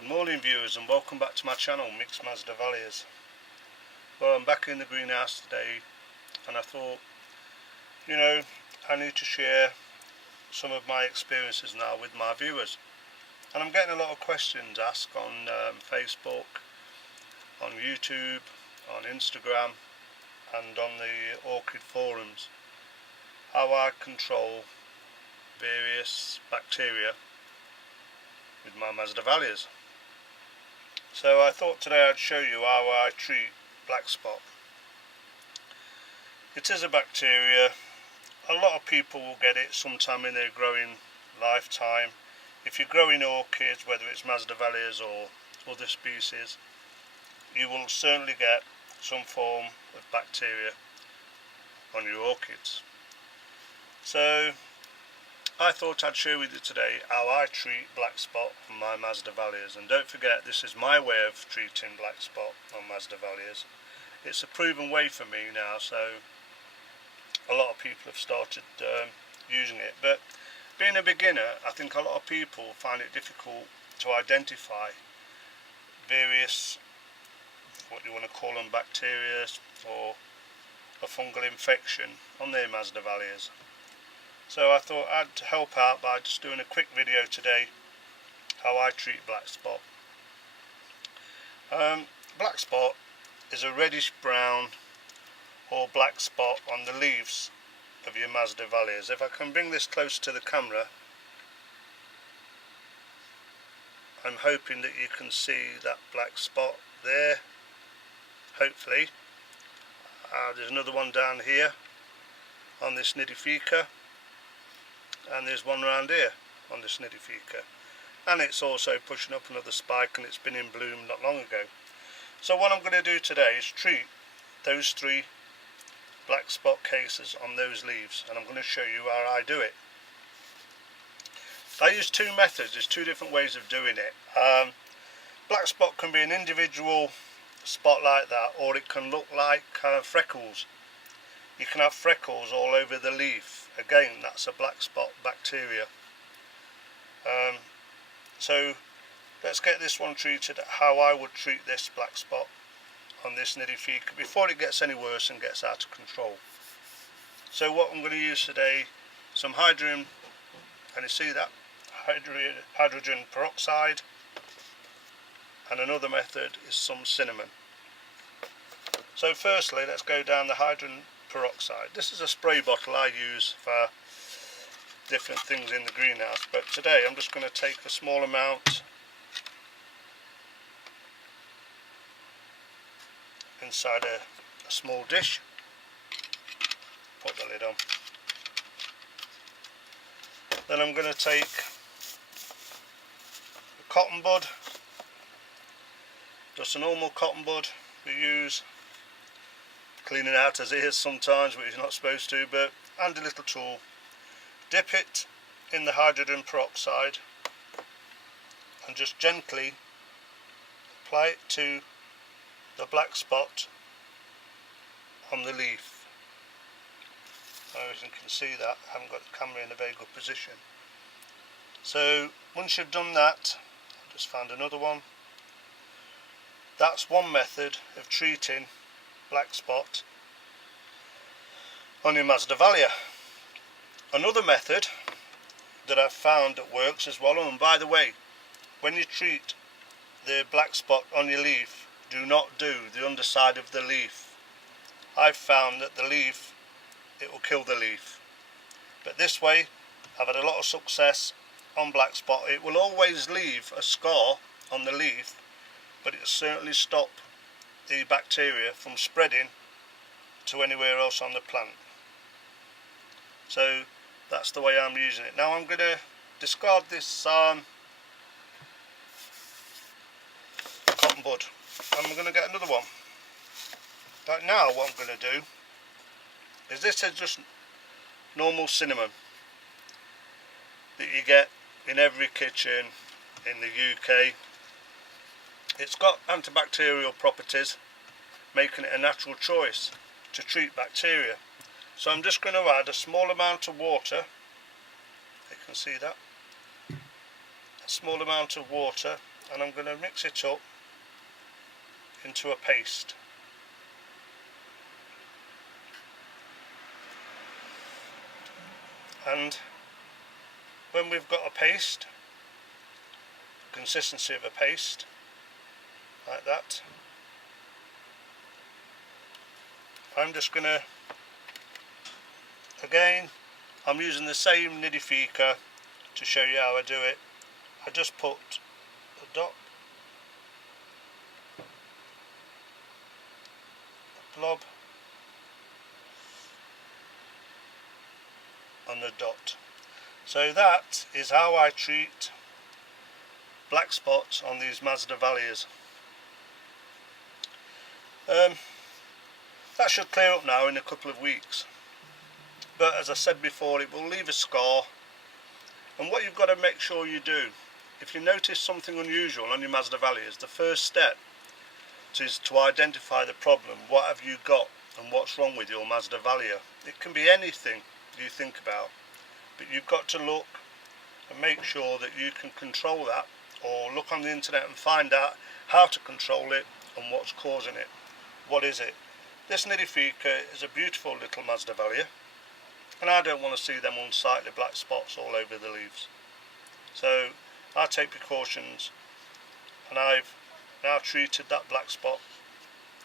Good morning viewers, and welcome back to my channel, Masdevallias. Well, I'm back in the greenhouse today, and I thought, I need to share some of my experiences now with my viewers. And I'm getting a lot of questions asked on Facebook, on YouTube, on Instagram and on the orchid forums, how I control various bacteria with my Masdevallias. So I thought today I'd show you how I treat Blackspot. It is a bacteria. A lot of people will get it sometime in their growing lifetime. If you're growing orchids, whether it's Masdevallias or other species, you will certainly get some form of bacteria on your orchids. So I thought I'd share with you today how I treat Blackspot on my Masdevallias. And don't forget, this is my way of treating Blackspot on Masdevallias. It's a proven way for me now, so a lot of people have started using it. But being a beginner, I think a lot of people find it difficult to identify various, what you want to call them, bacteria or a fungal infection on their Masdevallias. So I thought I'd help out by just doing a quick video today how I treat Blackspot. Blackspot is a reddish brown or black spot on the leaves of your Masdevallias. If I can bring this close to the camera, I'm hoping that you can see that black spot there, hopefully. There's another one down here on this nidifica, and there's one around here on this nidifica, and it's also pushing up another spike, and it's been in bloom not long ago. So what I'm going to do today is treat those three black spot cases on those leaves, and I'm going to show you how I do it. I use two methods. There's two different ways of doing it. Black spot can be an individual spot like that, or it can look like freckles. You can have freckles all over the leaf. Again, that's a black spot bacteria. So let's get this one treated how I would treat this black spot on this nidifica before it gets any worse and gets out of control. So what I'm going to use today, some hydrogen, and you see that, hydrogen peroxide, and another method is some cinnamon. So firstly, let's go down the hydrogen peroxide. This is a spray bottle I use for different things in the greenhouse, but today I'm just going to take a small amount inside a small dish, put the lid on. Then I'm going to take a cotton bud, just a normal cotton bud we use, cleaning out as it is sometimes, which you're not supposed to, but and a little tool. Dip it in the hydrogen peroxide and just gently apply it to the black spot on the leaf. As you can see that, I haven't got the camera in a very good position. So once you've done that, I just found another one. That's one method of treating black spot on your Masdevallia. Another method that I've found that works as well, and by the way, when you treat the black spot on your leaf, do not do the underside of the leaf. I've found that the leaf, it will kill the leaf. But this way, I've had a lot of success on black spot. It will always leave a scar on the leaf, but it certainly stop the bacteria from spreading to anywhere else on the plant. So that's the way I'm using it. Now I'm going to discard this cotton bud, and I'm going to get another one. Right now what I'm going to do is, this is just normal cinnamon that you get in every kitchen in the UK. It's got antibacterial properties, making it a natural choice to treat bacteria. So I'm just going to add a small amount of water, you can see that, a small amount of water and I'm going to mix it up into a paste. And when we've got a paste, consistency of a paste, like that, I'm just going to, again, I'm using the same nidifica to show you how I do it. I just put a dot, a blob on the dot. So that is how I treat black spots on these Masdevallias. That should clear up now in a couple of weeks, but as I said before, it will leave a scar. And what you've got to make sure you do, if you notice something unusual on your Masdevallias, the first step is to identify the problem. What have you got and what's wrong with your Masdevallia? It can be anything you think about, but you've got to look and make sure that you can control that, or look on the internet and find out how to control it and what's causing it. What is it? This nidifica is a beautiful little Masdevallia, and I don't want to see them unsightly black spots all over the leaves. So I take precautions, and I've now treated that black spot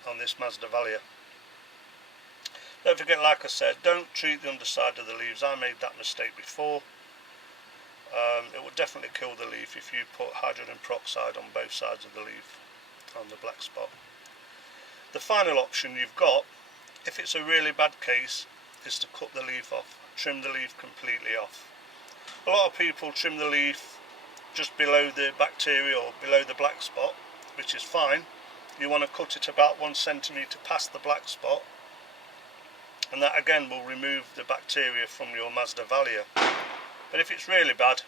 on this Masdevallia. Don't forget, like I said, don't treat the underside of the leaves. I made that mistake before. It will definitely kill the leaf if you put hydrogen peroxide on both sides of the leaf on the black spot. The final option you've got, if it's a really bad case, is to cut the leaf off, trim the leaf completely off. A lot of people trim the leaf just below the bacteria or below the black spot, which is fine. You want to cut it about 1 centimetre past the black spot, and that again will remove the bacteria from your Masdevallia. But if it's really bad,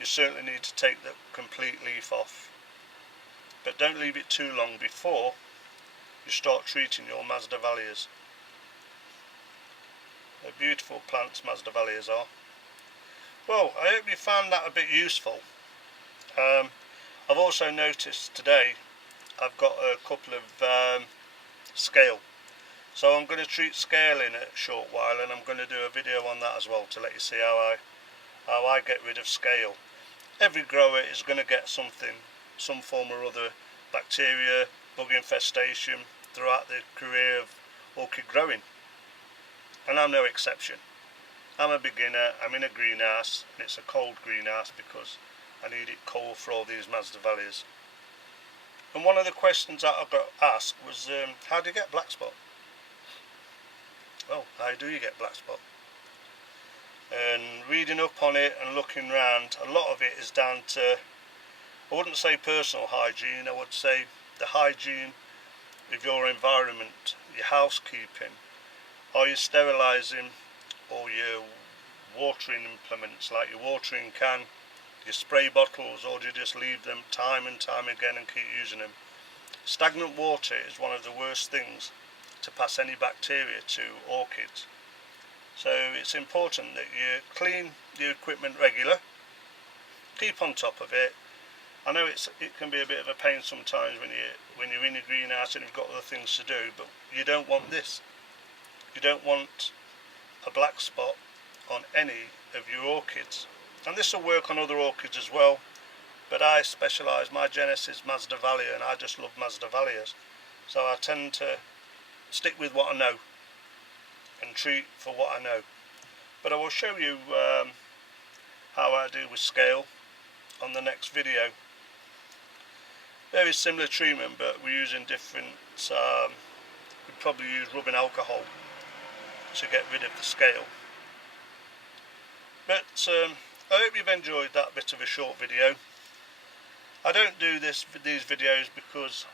you certainly need to take the complete leaf off. But don't leave it too long before you start treating your Masdevallias. They're beautiful plants, Masdevallias are. Well, I hope you found that a bit useful. I've also noticed today I've got a couple of scale. So I'm going to treat scale in a short while, and I'm going to do a video on that as well to let you see how I get rid of scale. Every grower is going to get something, some form or other, bacteria, bug infestation throughout the career of orchid growing, and I'm no exception. I'm a beginner, I'm in a greenhouse, and it's a cold greenhouse because I need it cold for all these Masdevallias. And one of the questions that I got asked was, how do you get black spot? Well, how do you get black spot? And reading up on it and looking around, a lot of it is down to, I wouldn't say personal hygiene, I would say the hygiene of your environment, your housekeeping. Are you sterilising all your watering implements, like your watering can, your spray bottles, or do you just leave them time and time again and keep using them? Stagnant water is one of the worst things to pass any bacteria to orchids. So it's important that you clean your equipment regular, keep on top of it. I know it can be a bit of a pain sometimes when you're in your greenhouse and you've got other things to do, but you don't want this. You don't want a black spot on any of your orchids. And this will work on other orchids as well, but I specialise, my genus is Masdevallia, and I just love Masdevallias. So I tend to stick with what I know and treat for what I know. But I will show you how I do with scale on the next video. Very similar treatment, but we're using different, we probably use rubbing alcohol to get rid of the scale. But I hope you've enjoyed that bit of a short video. I don't do these videos because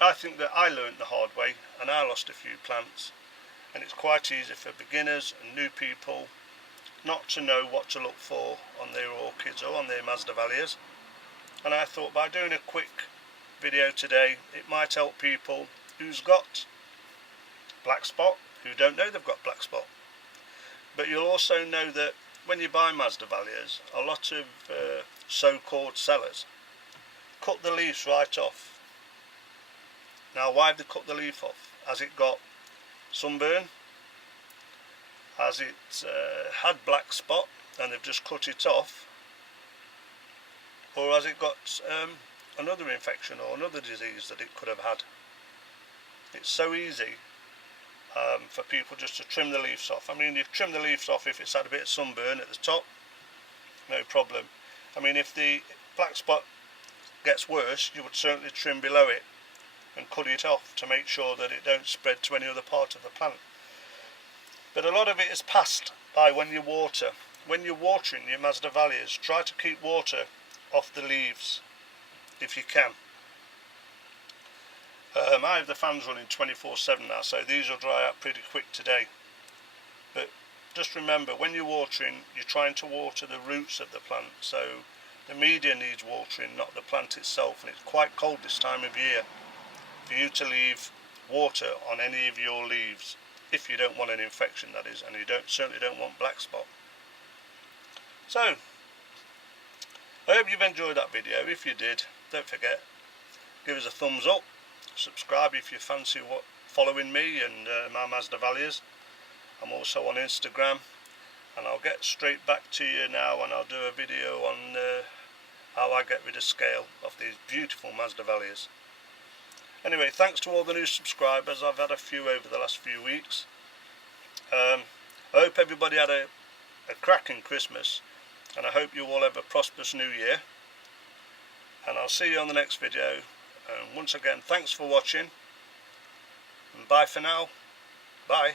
I think that I learned the hard way and I lost a few plants, and it's quite easy for beginners and new people not to know what to look for on their orchids or on their Masdevallias. And I thought by doing a quick video today, it might help people who's got black spot, who don't know they've got black spot. But you'll also know that when you buy Masdevallias, a lot of so-called sellers cut the leaves right off. Now why have they cut the leaf off? Has it got sunburn? Has it had black spot and they've just cut it off? Or has it got another infection or another disease that it could have had? It's so easy for people just to trim the leaves off. I mean, you trim the leaves off if it's had a bit of sunburn at the top, no problem. I mean, if the black spot gets worse, you would certainly trim below it and cut it off to make sure that it don't spread to any other part of the plant. But a lot of it is passed by when you water. When you're watering your Masdevallias, try to keep water off the leaves if you can. I have the fans running 24/7 now, so these will dry out pretty quick today. But just remember, when you're watering, you're trying to water the roots of the plant, so the media needs watering, not the plant itself. And it's quite cold this time of year for you to leave water on any of your leaves, if you don't want an infection, that is, and you certainly don't want black spot. So I hope you've enjoyed that video. If you did, don't forget, give us a thumbs up, subscribe if you fancy following me and my Masdevallias. I'm also on Instagram, and I'll get straight back to you now, and I'll do a video on how I get rid of scale of these beautiful Masdevallias. Anyway, thanks to all the new subscribers. I've had a few over the last few weeks. I hope everybody had a cracking Christmas, and I hope you all have a prosperous new year. And I'll see you on the next video. And once again, thanks for watching, and bye for now. Bye.